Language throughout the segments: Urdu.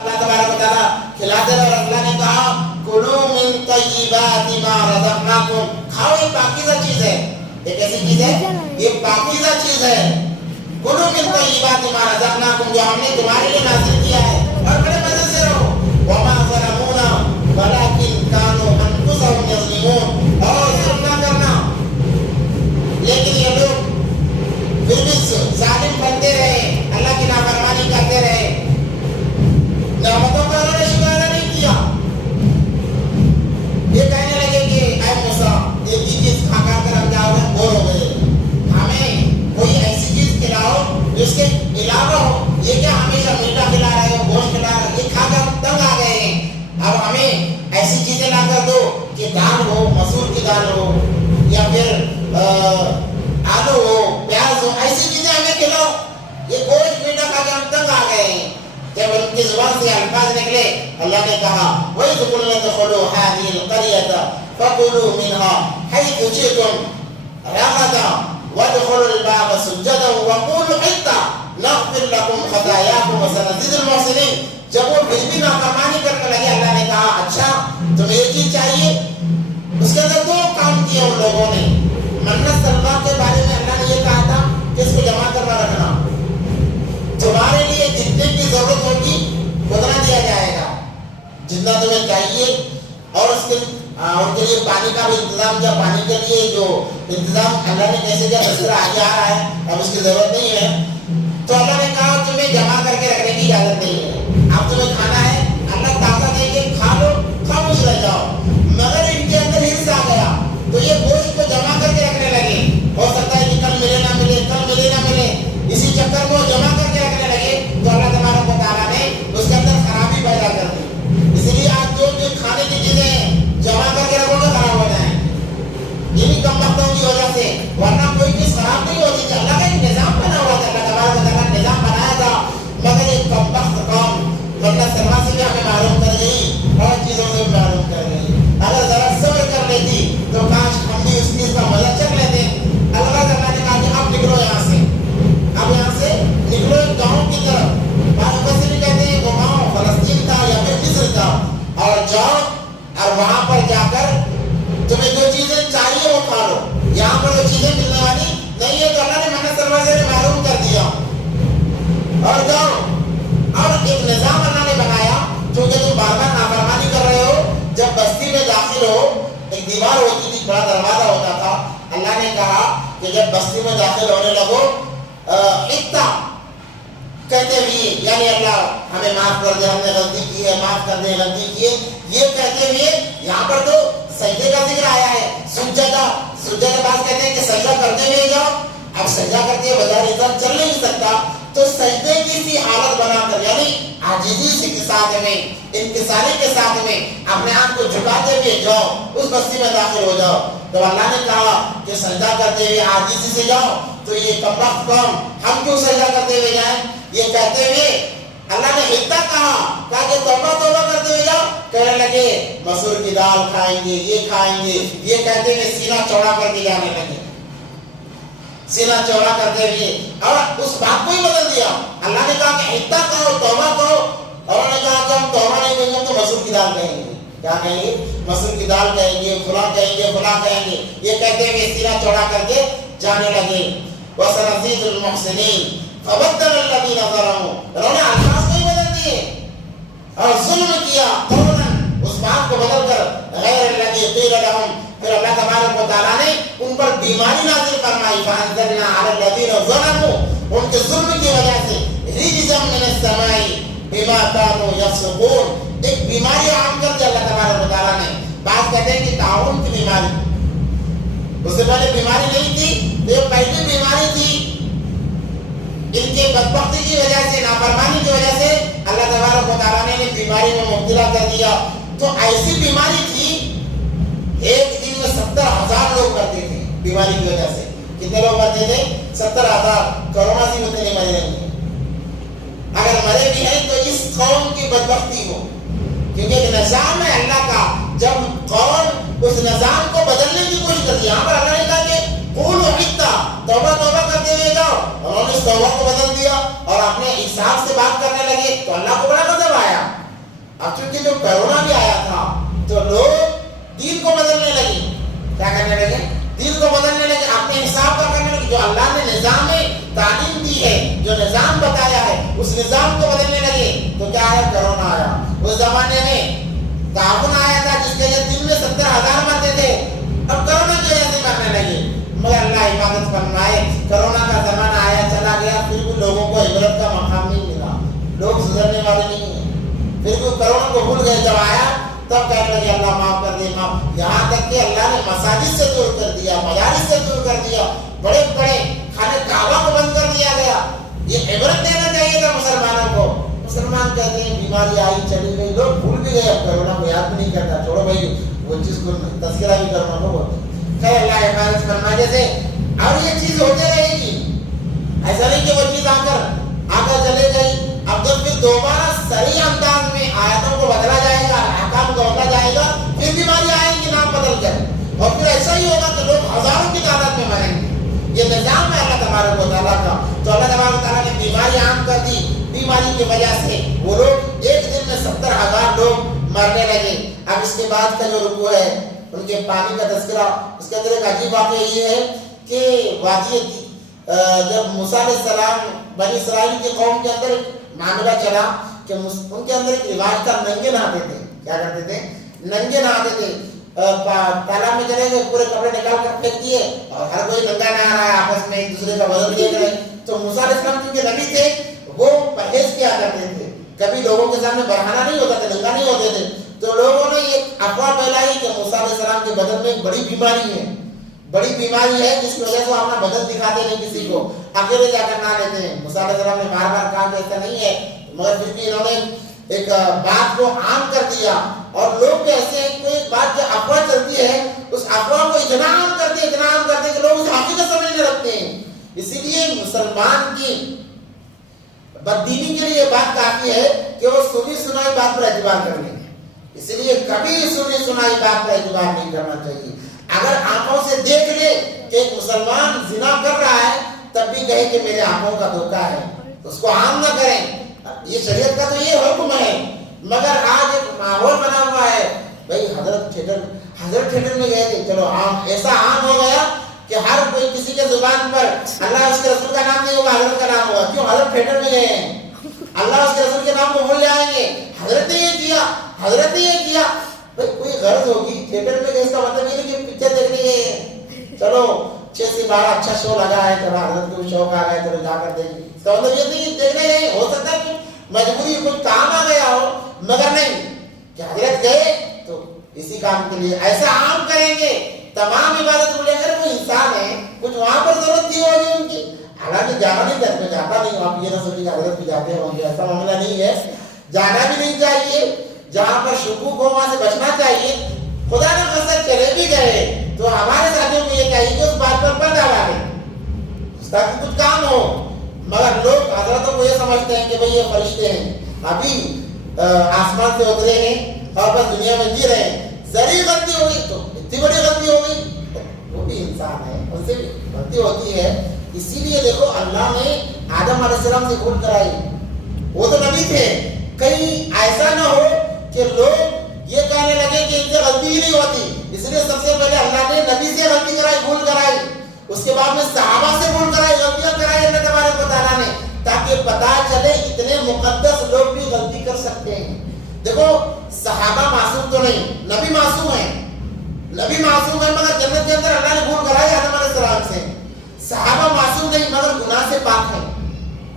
اللہ تبارک و تعالیٰ کھلاتے رہے اور اللہ نے کہا کلوا من طیبات ما رزقناکم، کھاؤ، یہ پاکیزہ چیز ہے، یہ کیسی چیز ہے؟ یہ پاکیزہ چیز ہے۔ کلوا من طیبات ما رزقناکم، جو ہم نے تمہارے لیے نازل کیا ہے، اور بڑے مزے سے رہو۔ وما ظلمونا ولکن کانوا انفسهم یظلمون، اور ظلم نہ کرنا، لیکن یہ لوگ پھر بھی ظالم بنتے رہے، اللہ کی نافرمانی کرتے رہے، نعمتوں کا انہوں نے شکریہ نہیں کیا۔ یہ کہنے لگے کہ اے موسیٰ، ایک ہی چیز کھا کر ہم کیا ہوئے، بور ہو گئے، ہمیں کوئی ایسی چیز کھلاؤ جس کے علاوہ ہو، یہ کیا ہمیشہ میٹھا کھلا رہے ہو، گوشت کھلا رہے ہو، یہ کھا کر تنگ آ گئے ہیں، اب ہمیں ایسی چیزیں لا کر دو کہ دال ہو، مسور کی دال ہو، یا پھر آلو ہو، پیاز ہو، ایسی چیزیں ہمیں کھلاؤ، یہ گوشت میٹھا کھا کے ہم تنگ آ گئے ہیں۔ جب ان کی زبان سے الفاظ نکلے، اللہ نے کہا وَإِذْ قُلْنَا ادْخُلُوا هَٰذِهِ الْقَرْيَةَ فَكُلُوا مِنْهَا حَيْثُ شِئْتُمْ رَغَدًا وَادْخُلُوا الْبَابَ سُجَّدًا وَقُولُوا حِطَّةٌ نَغْفِرْ لَكُمْ خَطَايَاكُمْ وَسَنَزِيدُ الْمُحْسِنِينَ۔ جب وہ پھر بھی نافرمانی کرنے لگے، اللہ نے کہا اچھا تمہیں یہ چیز چاہیے؟ اس کے اندر دو کام کیے ان لوگوں نے۔ منت سلوا کے بارے میں اللہ نے یہ کہا تھا کہ اس کو جمع کرنا رکھنا، تمہارے لیے جتنے کی ضرورت ہوگی اتنا دیا جائے گا، جتنا تمہیں چاہیے، اور اس کے ان کے لیے پانی کا بھی انتظام کیا، پانی کے لیے جو انتظام اللہ نے کیسے کیا تذکرہ آگے آ رہا ہے، اب اس کی ضرورت نہیں ہے۔ تو اللہ نے کہا تمہیں جمع کر کے رکھنے کی اجازت نہیں ہے، اب تمہیں کھانا ہے، اللہ تازہ دے کے کھا لو، خاموش رہ جاؤ۔ مگر ان کے اندر ہرس آ گیا تو یہ گوشت کو جمع کر کے رکھنے لگے، ہو سکتا ہے کہ کل ملے نہ ملے، کل ملے نہ ملے، اسی چکر کو جمع کر کے رکھنے لگے، تو اللہ تبارک و تعالیٰ نے اس کے اندر خرابی پیدا کر دی۔ اس لیے آج جو کھانے کی چیزیں جمع کر کے رکھو گے خراب ہو جائیں، انہیں کم وقتوں کی وجہ سے، ورنہ کوئی چیز خراب نہیں ہوتی تھی، اللہ کا ایک نظام بنا ہوا تھا، اللہ تبارک و تعالیٰ نے نظام بنایا تھا، مگر ایک کم وقت قوم ورنہ سلوا سے بھی ہمیں معلوم کر گئی، اور چیزوں سے بھی معلوم کر گئی۔ اگر ذرا صبر کر لیتی تو کاش ہم بھی اس چیز کا مزہ چکھ لیتے۔ اللہ تعالیٰ نے کہا کہ اب نکلو یہاں سے، اب یہاں سے نکلو ایک گاؤں کی طرف، بعض مفسرین کہتے ہیں وہ گاؤں فلسطین تھا یا پھر مصر تھا، اور جاؤ اور وہاں پر جا کر تمہیں جو چیزیں چاہیے وہ کھا لو، یہاں پر جو چیزیں ملنے والی نہیں ہے، تو اللہ نے منت سلوا سے معلوم کر دیا، اور جاؤ۔ اور ایک نظام اللہ نے بنایا، چونکہ تم بار بار نافرمانی کر رہے ہو، جب بستی میں داخل ہو ایک دیوار ہوتی تھی، بڑا دروازہ ہوتا تھا، اللہ نے کہا کہ جب بستی میں داخل ہونے لگو اتنا کہتے ہوئے، یعنی اللہ ہمیں معاف کر دے، ہم نے غلطی کی ہے، معاف کر دے، غلطی کی ہے، یہ کہتے ہوئے، یہاں پر تو سجدے کا ذکر آیا ہے، سجدہ بعض کہتے ہیں کہ سجدہ کرتے ہوئے جاؤ، اب سجدہ کرتے ہوئے بغیر انسان چل نہیں سکتا، تو سجدے کی سی حالت بنا کر، یعنی عاجزی سے کے ساتھ میں، انکساری کے ساتھ میں اپنے آپ کو جھکاتے ہوئے جاؤ، اس بستی میں داخل ہو جاؤ۔ تو اللہ نے کہا کہ سجدہ کرتے ہوئے عاجزی سے جاؤ، تو یہ کم وقت قوم ہم کیوں سجدہ کرتے ہوئے جائیں؟ یہ کہتے ہوئے اللہ نے اتنا کہا کہ توبہ کرتے ہوئے جاؤ، کہنے لگے مسور کی دال کھائیں گے، یہ کھائیں گے، یہ کہتے ہوئے سینہ چوڑا کر کے جانے لگے، سینہ چوڑا کرتے ہوئے، اور اس بات کو ہی بدل دیا۔ اللہ نے کہا کہ اتنا کہو، توبہ کرو، اور انہوں نے کہا کہ ہم توبہ نہیں کہیں گے تو مسور کی دال کہیں گے، کیا کہیں گے؟ مسور کی دال کہیں گے، فلاں کہیں گے، فلاں کہیں گے، یہ کہتے ہوئے سینہ چوڑا کر کے جانے لگے۔ وَسَنَزِيدُ الْمُحْسِنِينَ فَبَدَّلَ الَّذِينَ ظَلَمُوا، انہوں نے الفاظ کو ہی بدل دیے اور ظلم کیا، قولاً اس بات کو بدل کر غیر الذی قیل لهم، پھر اللہ تبارک و تعالیٰ نے ان پر بیماری نازل فرمائی، فَأَنزَلْنَا عَلَى الَّذِينَ ظَلَمُوا، ان کے ظلم کی وجہ سے رِجْزًا مِنَ السَّمَاءِ بِمَا كَانُوا يَفْسُقُونَ، ایک بیماری عام کر دی اللہ تبارک و تعالیٰ نے۔ بات کہتے ہیں کہ تعاون کی بیماری، اس سے پہلے بیماری نہیں تھی، تو یہ پہلی بیماری تھی، ان کے بدبختی کی وجہ سے، نافرمانی کی وجہ سے اللہ تبارک و تعالیٰ نے بیماری میں مبتلا کر دیا۔ تو ایسی بیماری تھی، ایک دن میں 70,000 لوگ مرتے تھے بیماری کی وجہ سے۔ کتنے لوگ مرتے تھے؟ 70,000۔ کورونا سے اتنے نہیں مرے رہے، اگر مرے بھی ہیں تو اس قوم کی بدبختی ہو، کیونکہ ایک نظام ہے اللہ کا، جب قوم اس نظام کو بدلنے کی کوشش کرتی ہے، یہاں پر اللہ نے کہا کہ قولوا حتہ، توبہ توبہ کرتے ہوئے جاؤ. انہوں نے اس توبہ کو بدل دیا اور اپنے حساب سے بات کرنے لگے تو اللہ کو بڑا غضب آیا. اب چونکہ جو کرونا بھی آیا تھا تو لوگ دین کو بدلنے لگے. کیا کرنے لگے؟ دین کو بدلنے لگے، اپنے حساب کا کرنے لگے. جو اللہ نے نظام تعلیم دی ہے، جو نظام بتایا ہے، اس نظام کو بدلنے لگے. تو کیا ہے؟ کرونا آیا. اس زمانے میں تعاون آیا تھا جس کے لیے دن میں 70,000 مرتے تھے. اب کرونا کی وجہ سے مرنے لگے. مگر اللہ عبادت فرمائے، کرونا کا زمانہ آیا چلا گیا، پھر بھی لوگوں کو عبرت کا مقام نہیں ملا. لوگ سدھرنے والے نہیں ہیں. پھر بھی کرونا کو بھول گئے. جب آیا تب کہنے لگے اللہ معاف کر دے معاف. یہاں تک کہ اللہ نے مساجد سے دور کر دیا، مدارس سے دور کر دیا، بڑے بڑے خانہ کعبہ کو بند کر دیا گیا. یہ عبرت دینا چاہیے تھا مسلمانوں کو. مسلمان کہتے ہیں بیماری آئی چلی گئی، لوگ بھول بھی گئے. اب کرونا کو یاد بھی نہیں کرتا. چھوڑو بھائی، وہ چیز کو تذکرہ بھی کرنا کو بولتے. خیر اللہ حفاظت فرمائے. جیسے اور یہ چیز ہوتے رہے گی، ایسا نہیں کہ وہ چیز آ کر چلے گئی. اب جب پھر دوبارہ صحیح انداز میں آیتوں کو بدلا جائے گا، احکام کو بدلا جائے گا، پھر بیماری آئے گی نام بدل کر. اور پھر ایسا ہی ہوگا کہ لوگ ہزاروں کی تعداد میں مریں گے. یہ نظام ہے اللہ تبارک و تعالیٰ کا. تو اللہ تبارک و تعالیٰ نے بیماری عام کر دی. بیماری کی وجہ سے وہ لوگ ایک دن میں 70,000 لوگ مرنے لگے. اب اس کے بعد کا جو رکوع ہے ان کے پانی کا تذکرہ، اس کے اندر ایک عجیب واقعہ یہ ہے کہ وادی جب موسیٰ علیہ السلام بنی اسرائیل کی قوم کے اندر معاملہ چلا کہ ان کے اندر ایک رواج تھا، ننگے نہاتے تھے. کیا کرتے تھے؟ ننگے نہاتے تھے. تالاب میں چلے گئے، پورے کپڑے نکال کر پھینک دیے اور ہر کوئی ننگا نہا رہا ہے، آپس میں ایک دوسرے کا بدل دیے گئے. تو موسیٰ علیہ السلام کیونکہ نبی تھے وہ پرہیز کیا کرتے تھے، کبھی لوگوں کے سامنے بڑھانا نہیں ہوتا تھا، ننگا نہیں ہوتے تھے. تو لوگوں نے ایک افواہ پھیلائی کہ موسیٰ علیہ السلام کے بدن میں ایک بڑی بیماری ہے، بڑی بیماری ہے جس کی وجہ سے وہ اپنا بدن دکھاتے نہیں کسی کو، اکیلے جا کر نہ لیتے ہیں. موسیٰ علیہ السلام نے بار بار کہا کہ ایسا نہیں ہے، مگر پھر بھی انہوں نے ایک بات کو عام کر دیا. اور لوگ ایسے ہیں کوئی بات جو افواہ چلتی ہے اس افواہ کو اتنا عام کرتے کہ لوگ اس حقیقت سمجھنے لگتے ہیں. اسی لیے مسلمان کی بددینی کے لیے بات کافی ہے کہ وہ سنی سنائی بات پر اعتبار کر لیں. اس لیے کبھی سنی سنائی بات پر اعتبار نہیں کرنا چاہیے. اگر آنکھوں سے دیکھ لے کہ ایک مسلمان زنا کر رہا ہے تب بھی کہے کہ میرے آنکھوں کا دھوکہ ہے، اس کو عام نہ کریں. یہ شریعت کا تو یہ حکم ہے. مگر آج ایک ماحول بنا ہوا ہے، بھائی حضرت تھیٹر میں گئے تھے، چلو عام، ایسا عام ہو گیا کہ ہر کوئی کسی کے زبان پر اللہ اس کے رسول کا نام نہیں ہوگا، حضرت کا نام ہوگا. کیوں؟ حضرت تھیٹر میں گئے ہیں، اللہ اس کے رسول کے نام کو بھول جائیں گے. حضرت نے یہ کیا، حضرت نے یہ کیا. بھائی کوئی غرض ہوگی تھیٹر میں گئے، اس کا مطلب یہ نہیں کہ پکچر دیکھنے گئے، چلو 6 سے 12 اچھا شو لگا ہے، چلو حضرت کو شوق آ گیا، چلو جا کر دیکھیں. اس کا مطلب یہ نہیں دیکھنے گئے. ہو سکتا ہے کہ مجبوری کچھ کام آ گیا ہو، مگر نہیں کہ حضرت گئے تو اسی کام کے لیے. ایسا عام کریں گے تمام عبادت بولے اگر وہ انسان ہے، کچھ وہاں پر ضرورت تھی ہوگی ان کی. حالانکہ جانا نہیں چاہتے، میں جاتا نہیں ہوں، آپ یہ نہ سوچیں کہ حضرت بھی جاتے ہوں گے، ایسا معاملہ نہیں ہے. جانا بھی نہیں چاہیے، جہاں پر شکوک ہو وہاں سے بچنا چاہیے. خدا نہ خاصہ چلے بھی گئے تو ہمارے ساتھیوں کو یہ چاہیے کہ اس بات پر پردہ ڈالیں تاکہ کچھ کام ہو. مگر لوگ حضرتوں کو یہ سمجھتے ہیں کہ بھئی یہ فرشتے ہیں، ابھی آسمان سے اترے ہیں اور بس دنیا میں جی رہے ہیں. ذری غلطی ہوگی تو اتنی بڑی غلطی ہوگی، وہ بھی انسان ہے، ان سے بھی غلطی ہوتی ہے. اسی لیے دیکھو اللہ نے آدم علیہ السلام سے بھول کرائی، وہ تو نبی تھے. کہیں ایسا نہ ہو کہ لوگ یہ کہنے لگے کہ ان سے غلطی ہی نہیں ہوتی. اس لیے سب سے پہلے اللہ نے نبی سے غلطی کرائی، بھول کرائی، اس کے بعد میں صحابہ سے بھول کرائی، غلطیاں کرائی اللہ تبارک و تعالیٰ نے، تاکہ پتہ چلے اتنے مقدس لوگ بھی غلطی کر سکتے ہیں. دیکھو صحابہ معصوم تو نہیں، نبی معصوم ہیں، نبی معصوم ہیں، مگر جنت کے اندر اللہ نے بھول کرائی آدم علیہ السلام سے. صحابہ معصوم نہیں مگر گناہ سے پاک ہیں.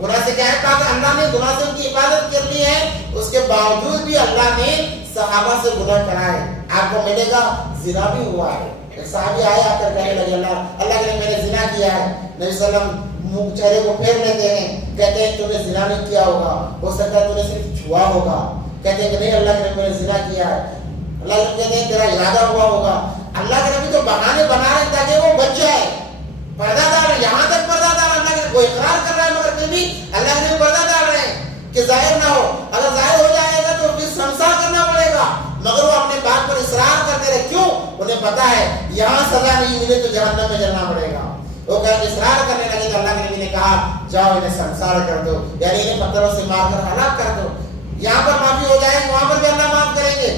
گناہ سے کیا ہے پاک؟ اللہ نے گناہ سے ان کی عبادت کر لی ہے، اس کے باوجود بھی اللہ نے صحابہ سے گناہ کرائے. آپ کو ملے گا زنا بھی ہوا ہے. ایک صحابی آئے آ کر کہنے لگے اللہ کے میں نے زنا کیا ہے. نبی صلی اللہ علیہ وسلم منہ چہرے کو پھیر لیتے ہیں، کہتے ہیں تم نے زنا نہیں کیا ہوگا، ہو سکتا ہے تم نے صرف چھوا ہوگا. کہتے ہیں کہ نہیں اللہ کے میں نے زنا کیا ہے. اللہ کہتے ہیں تیرا ارادہ ہوا ہوگا. اللہ کے نبی تو بہانے بنا رہے تاکہ وہ بچ جائے. پردہ ڈال، یہاں تک پردہ ڈال، اللہ کے کوئی اقرار کر رہا ہے مگر پھر بھی اللہ کے پردہ ڈال رہے ہیں کہ ظاہر نہ ہو. اگر ظاہر ہو جائے گا تو پھر سنسار کرنا پڑے گا. مگر وہ اپنے بات پر اصرار کرتے رہے. کیوں؟ انہیں انہیں پتا ہے یہاں سزا نہیں ملے تو جہنم میں جلنا پڑے گا. وہ اصرار کرنے لگے تو اللہ کے نبی نے کہا جاؤ انہیں سنسار کر دو, یعنی انہیں پتھروں سے مار کر ہلاک کر دو. یہاں پر معافی ہو جائے گی, وہاں پر بھی اللہ معاف کریں گے.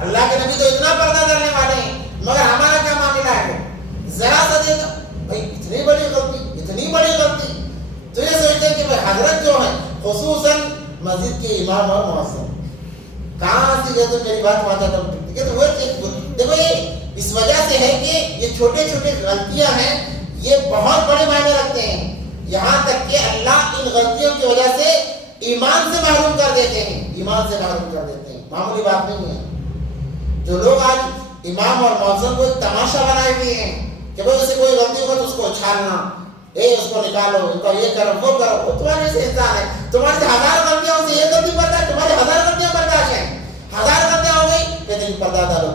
اللہ کے نبی تو اتنا پردہ کرنے والے ہیں, مگر ہمارا کیا معاملہ ہے؟ ذرا سا دیکھا بھائی اتنی بڑی غلطی تو یہ سوچتے ہیں کہ بھائی حضرت جو ہے خصوصاً مسجد کے امام اور مؤذن کہاں سے گئے تو میری بات وہاں تک تو وہ دیکھو یہ اس وجہ سے ہے کہ یہ چھوٹے چھوٹے غلطیاں ہیں, یہ بہت بڑے معنی رکھتے ہیں. یہاں تک کہ اللہ ان غلطیوں کی وجہ سے ایمان سے محروم کر دیتے ہیں, معمولی بات نہیں ہے. جو لوگ آج امام اور مؤذن کو ایک تماشا بنائے ہوئے ہیں کہ بھائی اسے کوئی غلطی ہو تو اس کو اچھالنا, اس کو نکالو, ان کا یہ کرو وہ کرو, وہ تمہارے سے انسان ہے. تمہارے 1000 غلطیاں ہوں سے یہ غلطی برداشت, تمہاری 1000 غلطیاں برداشت ہیں, 1000 غلطیاں ہو گئی کہتے ہیں پردہ ڈالو.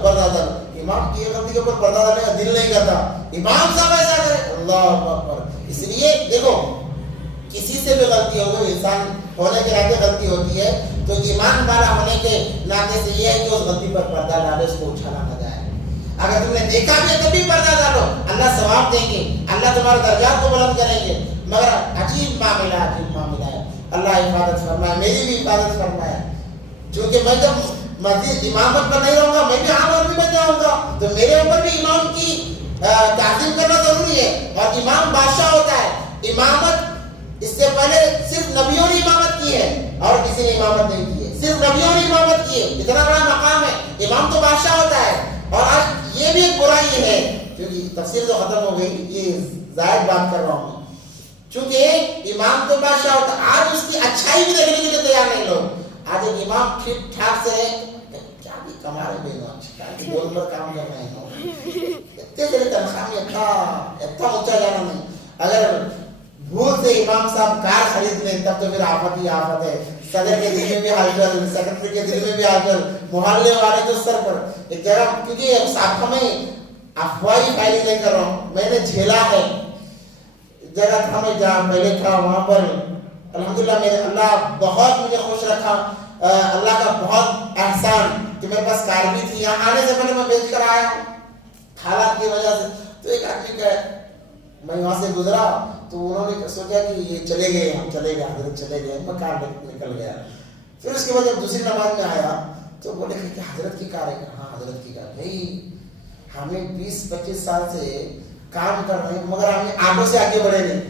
امام کی یہ غلطی کے اوپر پردہ ڈالنے کا دل نہیں کرتا, امام صاحب ایسا کرے, اللہ اکبر. اس لیے دیکھو کسی سے بھی غلطی ہو گئی, انسان ہونے کے ناطے غلطی ہوتی ہے, تو ایمان والا ہونے کے ناطے سے یہ ہے کہ اس غلطی پر پردہ ڈالے, اس کو اچھالا نہ جائے. اگر تم نے دیکھا بھی ہے تب بھی پردہ ڈالو, اللہ ثواب دیں گے, اللہ تمہارے درجات کو بلند کریں گے. مگر عجیب معاملہ ہے. اللہ حفاظت فرمائے, میری بھی حفاظت فرمائے. چونکہ میں جب مسجد امامت پر نہیں رہوں گا, میں بھی عام آدمی بن جاؤں گا, تو میرے اوپر بھی امام کی تعظیم کرنا ضروری ہے. اور امام بادشاہ ہوتا ہے. امامت اس سے پہلے صرف نبیوں نے امامت کی ہے اور کسی نے امامت نہیں کی ہے, صرف نبیوں نے امامت کی ہے. اتنا بڑا مقام ہے, امام تو بادشاہ ہوتا ہے. اور آج یہ بھی ایک برائی ہے, کیونکہ تفسیر تو ختم ہو گئی, یہ زائد بات کر رہا ہوں میں, چونکہ امام تو بادشاہ ہوتا ہے. آج اس کی اچھائی بھی دیکھنے کے لیے تیار نہیں لوگ. آج ایک امام ٹھیک ٹھاک سے کیا بھی کما رہے ہیں, بول پر کام کر رہے ہیں, اتنے بڑے تنخواہ میں اتنا اونچا جانا نہیں. اگر بھول سے امام صاحب کار خرید لیں تب تو پھر آفت ہی آفت ہے. صدر کے دل میں بھی حاضر, سیکرٹری کے دل میں بھی حاضر, محلے والے تو سر پر ایک جگہ, کیونکہ صاحب میں افواہی پھیلی نہیں کر رہا ہوں, میں نے جھیلا ہے. جگہ تھا میں جہاں پہلے تھا وہاں پر الحمدللہ میرے اللہ بہت مجھے خوش رکھا. اللہ کا بہت احسان کہ میرے پاس کار بھی تھی. یہاں آنے سے پہلے میں بیچ کر آیا ہوں حالات کی وجہ سے. تو ایک آدمی کا میں وہاں سے گزرا تو انہوں نے سوچا کہ یہ چلے گئے, ہم چلے گئے, حضرت چلے گئے, میں کار نکل گیا. پھر اس کے بعد جب دوسری نماز میں آیا تو بولے کہ حضرت کی کار ہے. ہاں حضرت کی کار. بھائی ہمیں 20-25 سال سے کام کر رہے ہیں مگر ہمیں آٹو سے آگے بڑھے نہیں,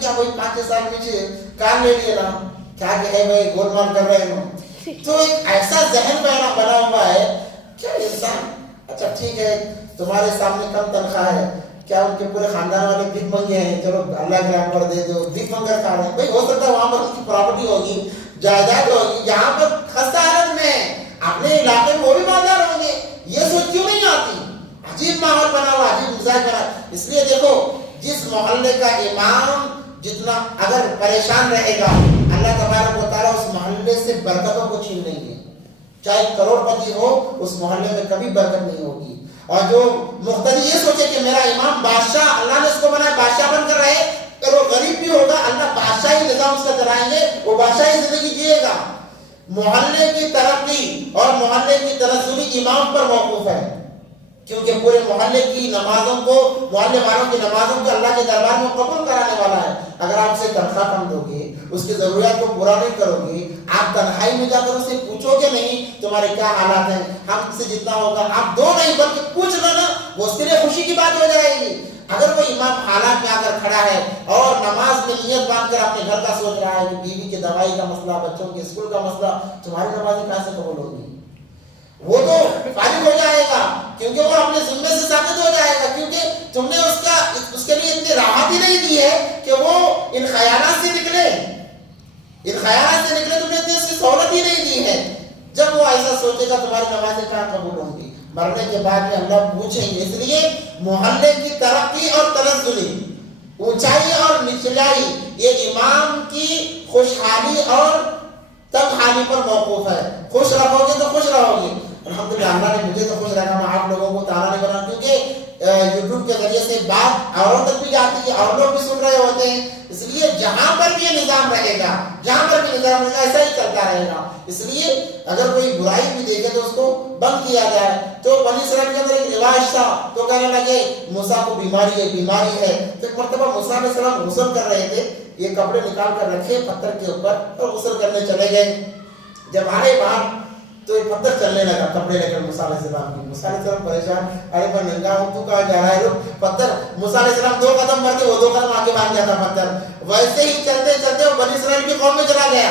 کیا کوئی 5-6 سال پیچھے کار لے لیے نا, کیا کہ ہے بھائی گول مال کر رہے ہیں. تو ایک ایسا ذہن بنا ہوا ہے کیا انسان, اچھا ٹھیک ہے تمہارے سامنے کم تنخواہ ہے, کیا ان کے پورے خاندان والے بھیک منگے ہیں, چلو اللہ کے نام پر دے دو, بھیک منگر کھا رہے ہیں. بھائی ہو سکتا ہے وہاں پر ان کی پراپرٹی ہوگی, جائیداد ہوگی, جہاں پر خستہ حالت میں اپنے علاقے میں وہ بھی مالدار ہوں گے. یہ سوچ کیوں نہیں آتی؟ عجیب ماحول بنا ہوا, عجیب مزاج بنا. اس لیے دیکھو جس محلے کا امام جتنا اگر پریشان رہے گا, اللہ تبارک و تعالیٰ اس محلے سے برکتوں کو چھین لیں گے. چاہے کروڑ پتی ہو, اس محلے میں کبھی برکت نہیں ہوگی. اور جو مختلف یہ سوچے کہ میرا امام بادشاہ, اللہ نے اس کو بنایا بادشاہ بن کر رہے, اگر وہ غریب بھی ہوگا اللہ بادشاہی نظام اس کا چلائیں گے, وہ بادشاہی زندگی جیے گا. محلے کی ترقی اور محلے کی تنزلی امام پر موقوف ہے, کیونکہ پورے محلے کی نمازوں کو, محلے والوں کی نمازوں کو اللہ کے دربار میں قبول کرانے والا ہے. اگر آپ اسے تنخواہ کم دو گے, اس کی ضروریات کو پورا نہیں کرو گے, آپ تنہائی میں جا کر اسے پوچھو گے نہیں تمہارے کیا حالات ہیں, ہم سے جتنا ہوگا آپ دو نہیں بلکہ پوچھ لینا, وہ اس کے لیے خوشی کی بات ہو جائے گی. اگر کوئی امام حالات میں آ کر کھڑا ہے اور نماز میں نیت باندھ کر اپنے گھر کا سوچ رہا ہے کہ بیوی کی دوائی کا مسئلہ, بچوں کے اسکول کا مسئلہ, تمہاری نمازیں کیسے قبول ہوگی؟ وہ تو فارغ ہو جائے گا, کیونکہ وہ اپنے ذمے سے ثابت ہو جائے گا, کیونکہ تم نے اس کے لیے اتنی راحت ہی نہیں دی ہے کہ وہ ان خیالات سے نکلے, تم نے اتنی اس کی سہولت ہی نہیں دی ہے. جب وہ ایسا سوچے گا تمہاری نمازیں کہاں قبول ہوں گی؟ مرنے کے بعد میں اللہ پوچھیں گے. اس لیے محلے کی ترقی اور تنزلی, اونچائی اور نچلائی, یہ امام کی خوشحالی اور تنگحالی پر موقوف ہے. خوش رہو گے تو خوش رہو گے. الحمدللہ اللہ نے مجھے تو خوش رکھا, میں آپ لوگوں کو تانا نہیں بنا, کیونکہ یوٹیوب کے ذریعے سے بات اوروں تک بھی جاتی ہے اور لوگ بھی سن رہے ہوتے ہیں. اس لیے لیے جہاں پر بھی یہ نظام رہے گا, جہاں پر بھی نظام رہے گا, ایسا ہی چلتا رہے گا. اس لیے اگر کوئی برائی بھی دیکھے تو اس کو بند کیا جائے. تو بنی اسرائیل کے اندر ایک رواج تھا, تو کہنے لگے موسیٰ کو بیماری ہے, بیماری ہے. تو ایک مرتبہ موسیٰ علیہ السلام غسل کر رہے تھے, یہ کپڑے نکال کر رکھے پتھر کے اوپر اور غسل کرنے چلے گئے. جب آئے باہر تو ایک پتھر چلنے لگا کپڑے لے کر موسیٰ علیہ السلام کی. موسیٰ علیہ السلام پریشان, ارے میں ننگا ہوں, تو کہاں جا رہا ہے؟ رک. پتھر موسیٰ علیہ السلام 2 قدم بڑھتے, وہ 2 قدم آگے بھاگ جاتا پتھر. ویسے ہی چلتے چلتے وہ بنی اسرائیل کی قوم میں چلا گیا.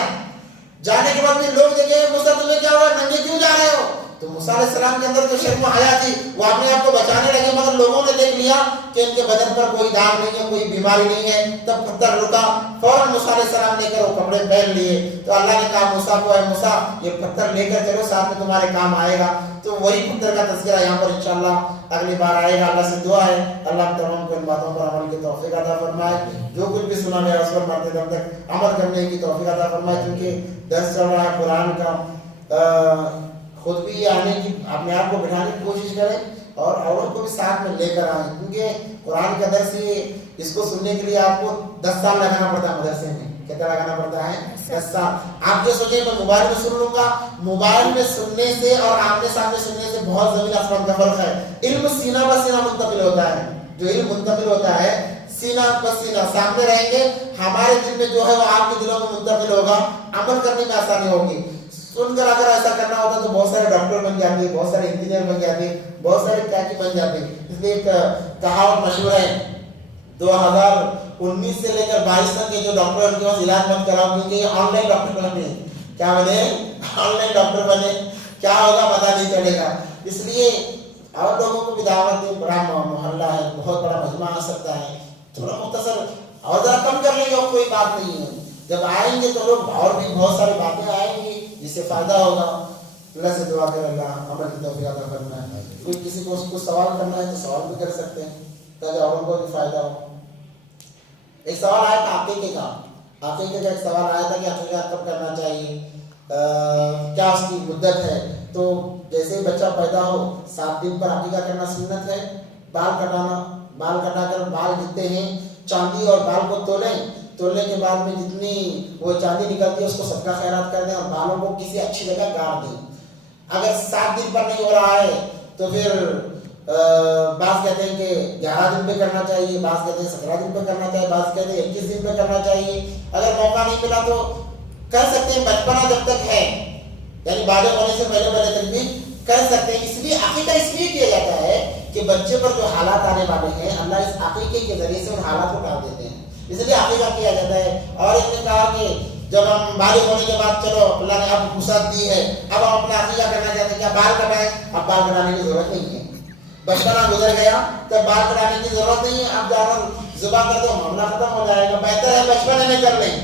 جانے کے بعد بھی لوگ دیکھے, موسیٰ تمہیں کیا ہوا, ننگے کیوں جا رہے ہو؟ تو موسیٰ علیہ السلام کے اندر جو شرم و حیا تھی وہ اپنے آپ کو بچانے لگے, مگر لوگوں نے دیکھ لیا کہ ان کے بدن پر کوئی داغ نہیں ہے, کوئی بیماری نہیں ہے. تب پتھر رکا, فوراً موسیٰ علیہ السلام نے کر وہ کپڑے پہن لیے. تو اللہ نے کہا موسیٰ کو, اے موسیٰ یہ پتھر لے کر چلو, ساتھ میں تمہارے کام آئے گا. تو وہی پتھر کا تذکرہ یہاں پر انشاءاللہ اگلی بار آئے گا. اللہ سے دعا ہے اللہ تمام کو ان باتوں پر عمل کی توفیق عطا فرمائے. جو کچھ بھی سنا گیا اس پر مرتے دم تک عمل کرنے کی توفیق عطا فرمائے. کیونکہ درس چل رہا ہے قرآن کا, خود بھی آنے کی, اپنے آپ کو بٹھانے کی کوشش کریں اور اوروں کو بھی ساتھ میں لے کر آئیں. کیونکہ قرآن کا درس اس کو سننے کے لیے آپ کو 10 سال لگانا پڑتا ہے مدرسے میں. کتنا لگانا پڑتا ہے؟ 10 سال. آپ یہ سوچیں میں موبائل میں سن لوں گا, موبائل میں سننے سے اور آمنے سامنے سننے سے بہت زمین آسمان کا فرق ہے. علم سینہ بہ سینہ منتقل ہوتا ہے. جو علم منتقل ہوتا ہے سینہ بہ سینہ, سامنے رہیں گے, ہمارے دل میں جو ہے وہ آپ کے دلوں میں منتقل ہوگا, عمل کرنے میں آسانی ہوگی. سن کر اگر ایسا کرنا ہوتا تو بہت سارے ڈاکٹر بن جاتے, بہت سارے انجینئر بن جاتے, بہت سارے کیا بن جاتے. اس لیے ایک کہاوت مشہور ہے, 2019 سے لے کر 22 تک کے جو ڈاکٹر ان کے پاس علاج مت کراؤ, کیونکہ یہ آن لائن ڈاکٹر بنے. کیا بنے؟ آن لائن ڈاکٹر بنے. کیا ہوگا پتا نہیں چلے گا. اس لیے اور لوگوں کو بھی دعوت دیں. بڑا محلہ ہے, بہت بڑا مجمع آ سکتا ہے, تھوڑا مختصر اور ذرا کم کر لیں گے, اور کوئی بات نہیں ہے. جب آئیں گے تو لوگ اور بھی بہت ساری باتیں آئیں گی جس سے فائدہ ہوگا. اللہ سے دعا کر اللہ عمل کی توفیق عطا فرمائے. کوئی کسی کو اس کو سوال کرنا ہے تو سوال بھی کر سکتے ہیں تاکہ اوروں کو بھی فائدہ ہو. ایک سوال آیا تھا عقیقے کا. عقیقے کا ایک سوال آیا تھا کہ عقیقہ کب کرنا چاہیے, کیا اس کی مدت ہے. تو جیسے ہی بچہ پیدا ہو 7 دن پر عقیقہ کرنا سنت ہے. بال کٹانا, بال کٹا کر بال جتنے ہیں چاندی اور بال کو تولیں, تولنے کے بعد میں جتنی وہ چاندی نکلتی ہے اس کو صدقہ خیرات کر دیں اور بالوں کو کسی اچھی جگہ گاڑ دیں. اگر 7 دن پر نہیں ہو رہا ہے تو پھر بعض کہتے ہیں کہ 11 دن پہ کرنا چاہیے, بعض کہتے ہیں 17 دن پہ کرنا چاہیے, بعض کہتے ہیں 21 دن پہ کرنا چاہیے. اگر موقع نہیں ملا تو کر سکتے ہیں بچپنا جب تک ہے, یعنی بالغ ہونے سے پہلے پہلے تک بھی کر سکتے ہیں. اس لیے عقیقہ اس لیے کیا جاتا ہے کہ بچے پر جو حالات آنے والے ہیں اللہ اس عقیقے کے ذریعے سے ان حالات کو ٹال دیتے ہیں, اس لیے عقیقہ کیا جاتا ہے. اور اس نے کہا کہ جب ہم بالغ ہونے کے بعد چلو اللہ نے اب وسعت دی ہے, اب ہم اپنا عقیقہ کرنا چاہتے ہیں, کیا بال کٹائیں؟ اب بال کٹانے کی ضرورت نہیں ہے. بچپنا گزر گیا تب بال کٹانے کی ضرورت نہیں ہے, اب جا کر ذبح کر دو, معاملہ ختم ہو جائے گا. بہتر ہے بچپنے میں کر لیں,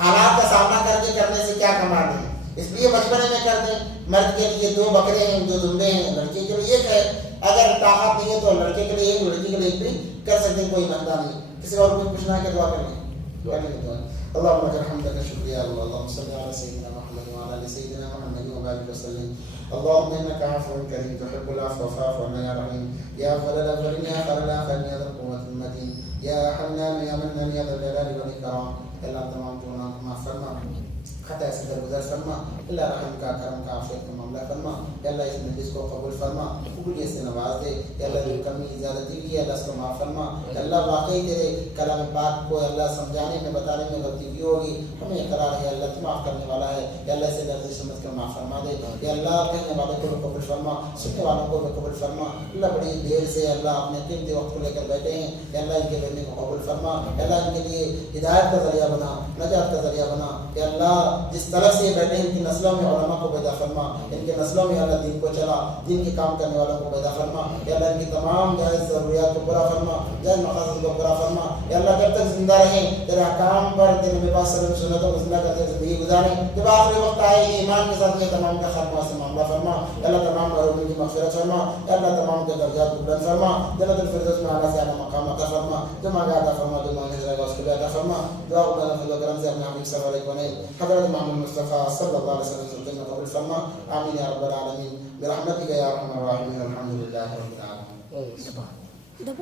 حالات کا سامنا کر کے کرنے سے کیا کما لیں, اس لیے بچپنے میں کر دیں. مرد کے لیے 2 بکرے ہیں, 2 دمبے ہیں, لڑکے کے لیے 1 ہے. اگر طاقت نہیں ہے تو لڑکے کے لیے 1, لڑکی کے لیے 1 بھی کر سکتے ہیں, کوئی مسئلہ نہیں. کسی اور کو پوچھنا ہے کہ دعا کر لیں, دعا کریں دعا. اللهم لك الحمد لك الشكر يا الله. اللهم صل على سيدنا محمد وعلى ال سيدنا محمد وبارك وسلم. اللهم انك عفو كريم تحب العفو فاعف عنا يا رحيم يا اول الاولين يا خير الاخرين يا ذا القوة المتين يا حنان يا منان يا ذا الجلال والاكرام. اللہ تمام گناہوں کو معاف فرما, خطا سے درگزر فرما. اللہ رحم کا, کرم کا, عافیت کا معاملہ فرما. اللہ اس مجلس کو قبول فرما, قبولیت سے نواز دے. اللہ جو کمی زیادتی کی ہے اللہ اس کو معاف فرما. اللہ واقعی تیرے کلام پاک کو اللہ سمجھانے میں بتانے میں غلطی کی ہوگی, ہمیں اقرار ہے اللہ تو معاف کرنے والا ہے. اللہ اسے لفظ سمجھ کر معاف فرما دے. یا اللہ کہنے والوں کو قبول فرما, سننے والوں کو قبول فرما. اللہ بڑی دیر سے اللہ اپنے قیمتی وقت کو لے کر بیٹھے ہیں, یا اللہ ان کے بیٹھنے کو قبول فرما. اللہ ان کے لیے ہدایت کا ذریعہ بنا, نجات کا ذریعہ بنا. یا اللہ جس طرح سے بیٹھے ان کی نسلوں میں علماء کو پیدا فرما, ان کے نسلوں میں اللہ دین کو چلا, دین کے کام کرنے والوں کو پیدا فرما. یا اللہ ان کی تمام جائز ضروریات کو پورا فرما, جائز مقاصد کو پورا فرما. یا اللہ جب تک زندہ رہیں تیرے احکام پر, تیرے نبی پاک صلی اللہ علیہ وسلم سنتوں کو زندہ کرتے زندگی گزاریں. جب آخری وقت آئے ایمان کے ساتھ یہ تمام کا خاتمہ سے معاملہ فرما. یا اللہ تمام مرحومین کی مغفرت فرما. یا اللہ تمام کے درجات کو بلند فرما. جنت الفردوس میں اعلیٰ سے اعلیٰ مقام عطا فرما. جو مانگا عطا فرما, جو مانگنے سے اس کو بھی عطا فرما. دعا کو فضل و کرم سے اپنے حبیب صلی اللہ علیہ وسلم حضرت محمد مصطفیٰ صلی اللہ علیہ وسلم سے قبول فرما. آمین یا رب العالمین برحمتک یا ارحم الراحمین. الحمد للہ رب العالمین.